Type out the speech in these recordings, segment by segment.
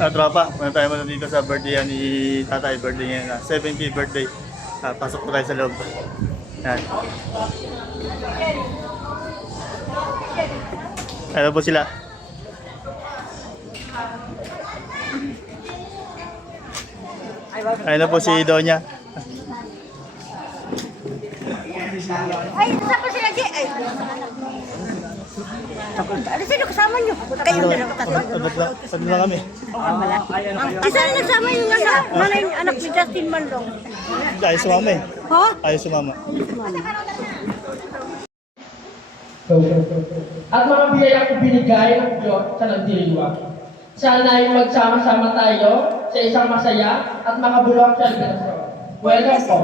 Tropa, muna tayo muna dito sa birthday ni tatay. Birthday ngayon na 70th birthday. Pasok po tayo sa loob. Yan. Ano po sila? Ayun na po si Donya. Ay, saan po sila, G? Ay, ano sino kasama nyo? Kayo na lang kasama. Pag na kami. Isa na nagsama yung nanay yung anak ni Justin Manlong. Ayaw sumama eh. Ha? Ayaw sumama. At mga biyayang ibinigay ng Diyos sa nagdiriwa. Sana ay magsama-sama tayo sa isang masaya at makabulok celebration. Welcome po.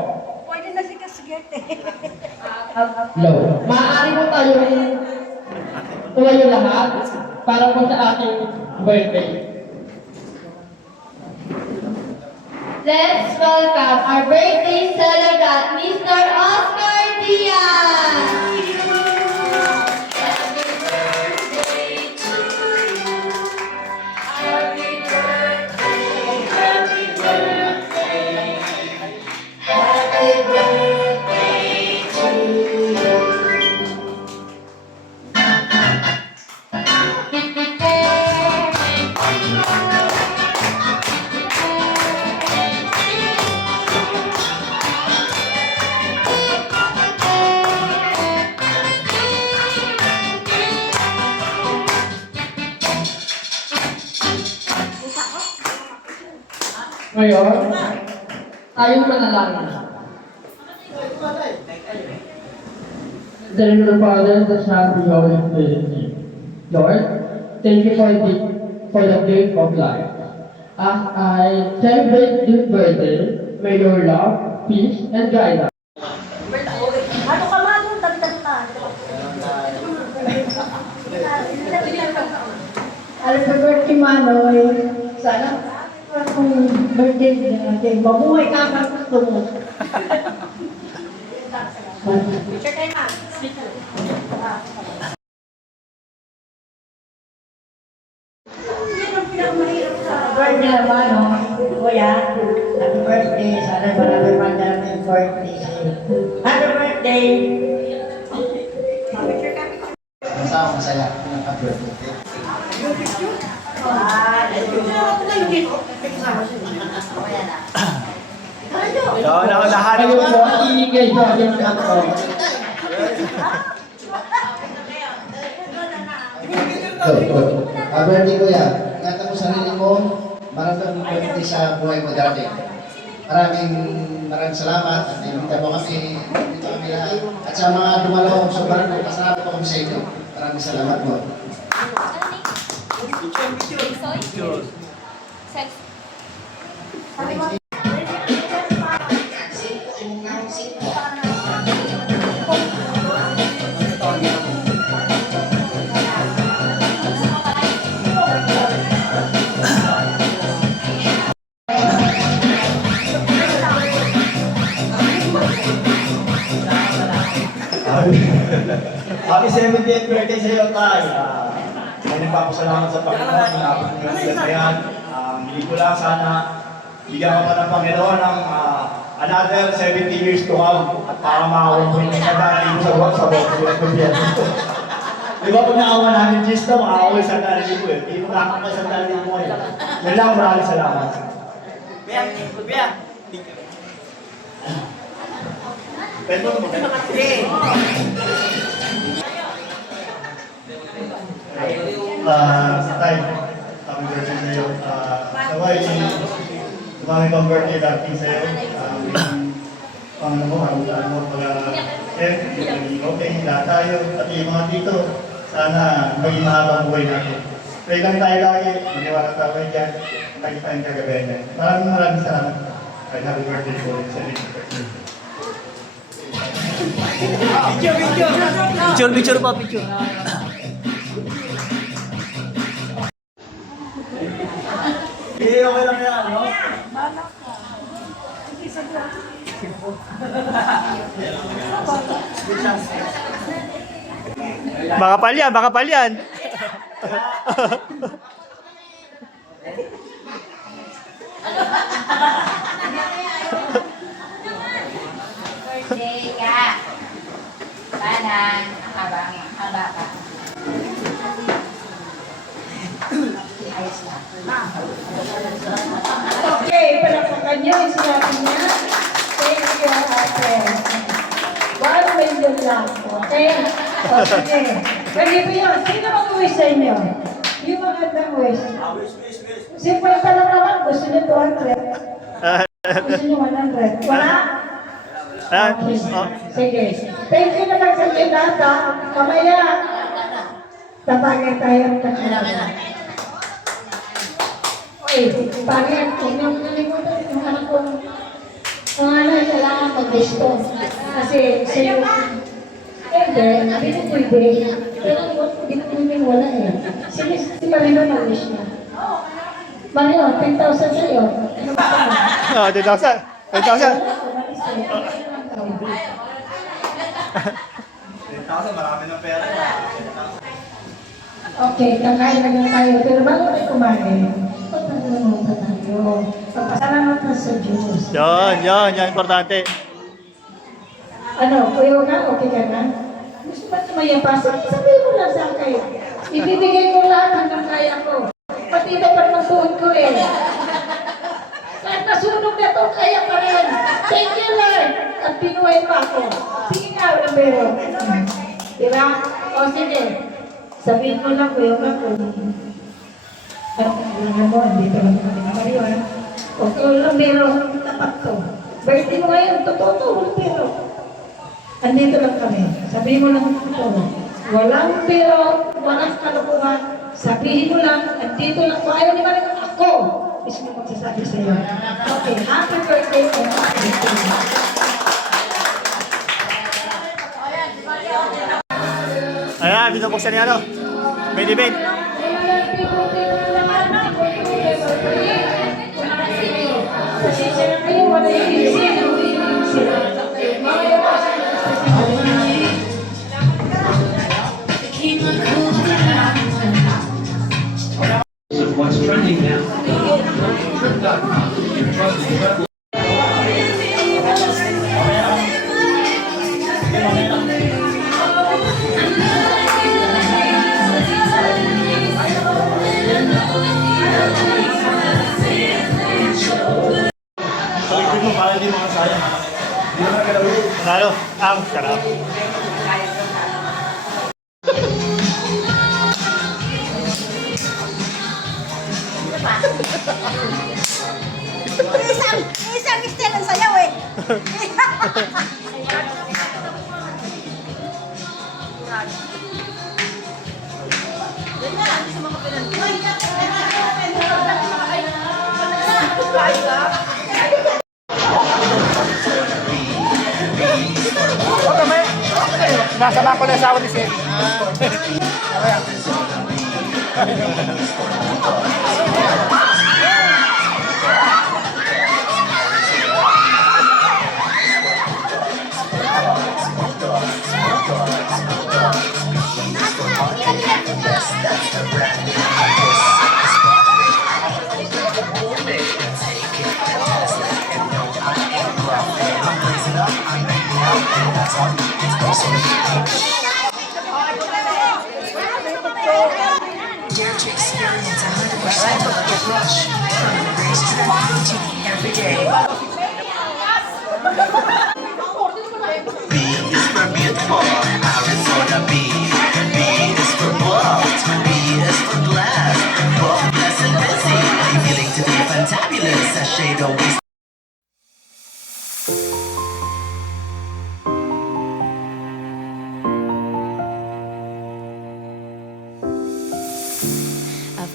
Pwede na si Kasgerte. Hello. Maaari po tayong tumayo lahat para po sa ating birthday. Let's welcome our birthday celebrant, Mr. Oscar Diaz. Ngayon, tayong manalangin. Dear Lord Father, the Son, the Holy Spirit. Lord, thank you for the gift of life. As I celebrate this birthday, may your love, peace, and guidance. Ano ka ma doon? Tagtagtan. Happy birthday, Manoy. Sana kung birthday natin, mabuhay ka ang gusto mo. Picture tayo ma. Birthday naman, no? Kuya, happy birthday. Sana marami pa namin birthday sa'yo. Happy birthday! Masama masaya ng birthday. Lahat Kayo po, iligay sa ating ako. Birthday ko yan. Ingatan mo sarili mo. Maraming birthday sa buhay mo dati. Maraming salamat at inimita mo kami dito kami lahat. At sa mga dumalaw sobrang pasalamat po kami sa inyo. Maraming salamat po. Happy 70th birthday sa iyo, Tay. Ay nagpapasalamat sa Panginoon. Inabot mo yung bigat na yan. Hindi ko lang sana bigyan ka pa ng Panginoon ng another 70 years to come at para makawin mo yung dati mo sa buwan sa buwan. Di ba pag nakawa namin G's na, makakawin sa dali mo eh. Hindi mo nakakawin sa dali mo eh. Yan lang, maraming salamat. Pwede mo Tay, happy birthday sa iyo. Naway, dumami pang birthday dati sa iyo. Ano mo, harutan mo pag okay, lahat tayo, pati yung mga dito, sana maging mahabang buhay natin. Pray lang tayo lagi, maniwala tayo dyan, lagi tayong kagabayan. Maraming salamat. Ay, happy birthday po sa iyo. Picture pa, picture. Okay lang yan, no? Baka palyan, baka palyan. Birthday ka. Tanan, ang baka. Ayos na. Okay, palapakan niyo yung sinabi niya. Thank you, ate. 1 million lang. Okay? O, sige. Pwede po yun. Sino mag-wish sa inyo? Yung magandang wish. Simple pa lang naman. Gusto niyo 200. Gusto niyo 100. Wala? Okay. Sige. Thank you na lang sa inyo lahat, ha? Kamaya. Tatagay tayo ng kakilala. Oy, pagyan, huwag niyo kalimutan yung anak kong pangalan, kailangan mag-gusto. Kasi sa'yo, hindi, hindi ko pwede. Pero hindi ko pwede wala eh. Si Marino mag-wish niya. Marino, 10,000 sa'yo. Ano ba ka? 10,000. 10,000. Marami ng pera. Okay, kakain na lang tayo. Pero bago tayo kumain, pagpasalamat tayo. Pagpasalamat na sa Diyos. Yan, importante. Ano, kuya ka? Okay ka na? Gusto ba tumaya pa? Sabihin mo lang sa akin. Ibibigay ko lahat hanggang kaya ko. Pati na pa ng tuhod ko eh. Kahit nasunog na to, kaya pa rin. Thank you, Lord. At pinuhay pa ako. Sige nga, Ramiro. Diba? O sige. Sabihin mo lang, kuya ka kung mo, dito lang kami na Mario, ha? O kung Ramiro, tapat to. Birthday mo ngayon, totoo to, Ramiro. Andito lang kami. Sabihin mo lang totoo. Walang pero, walang kalukuhan. Sabihin mo lang, andito lang ko. Ayaw ni Mario, ako. Mismo magsasabi sa iyo. Okay, happy birthday po. Ayan, binubuksan niya ano. Main event. Pasensya na kayo, wala yung isip. What's trending now? Pag-ibig mo, para hindi makasayang. Hindi naman kalawin. Panalo. Ang sarap. Isang style ang sayaw eh. Nasama ko na sa akin ni Seth. Dare to experience 100% of the rush from the racetrack routine every day. B is for beautiful, Arizona B. B is for bold, B is for blessed. Both blessed and busy, feeling to be fantabulous. A shade always.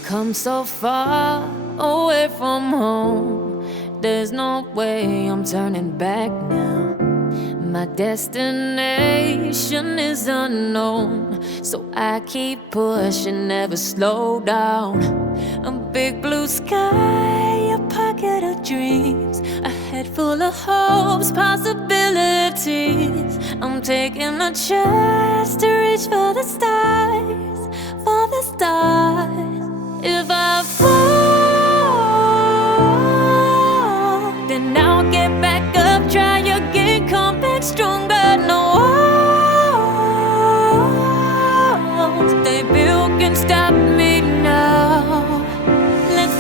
Come so far away from home. There's no way I'm turning back now. My destination is unknown, so I keep pushing, never slow down. A big blue sky, a pocket of dreams, a head full of hopes, possibilities. I'm taking a chance to reach for the stars, for the stars. If I fall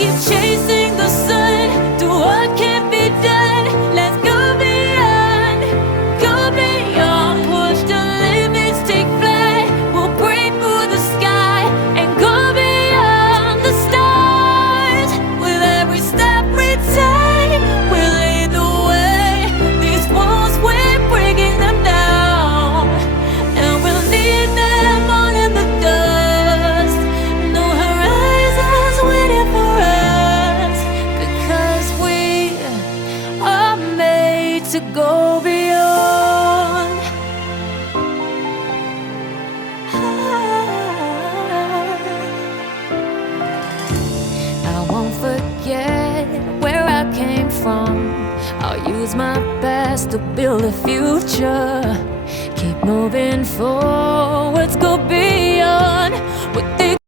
keep chasing the sun. Do what can't be done. Let's go beyond, go beyond. Push the limits, take flight. We'll break through the sky and go beyond the stars. With every step we take, we'll lead the way. These walls, we're breaking them down, and we'll leave them all in the dust. No horizons waiting for us, because we are made to go beyond. I won't forget where I came from. I'll use my best to build a future. Keep moving forward.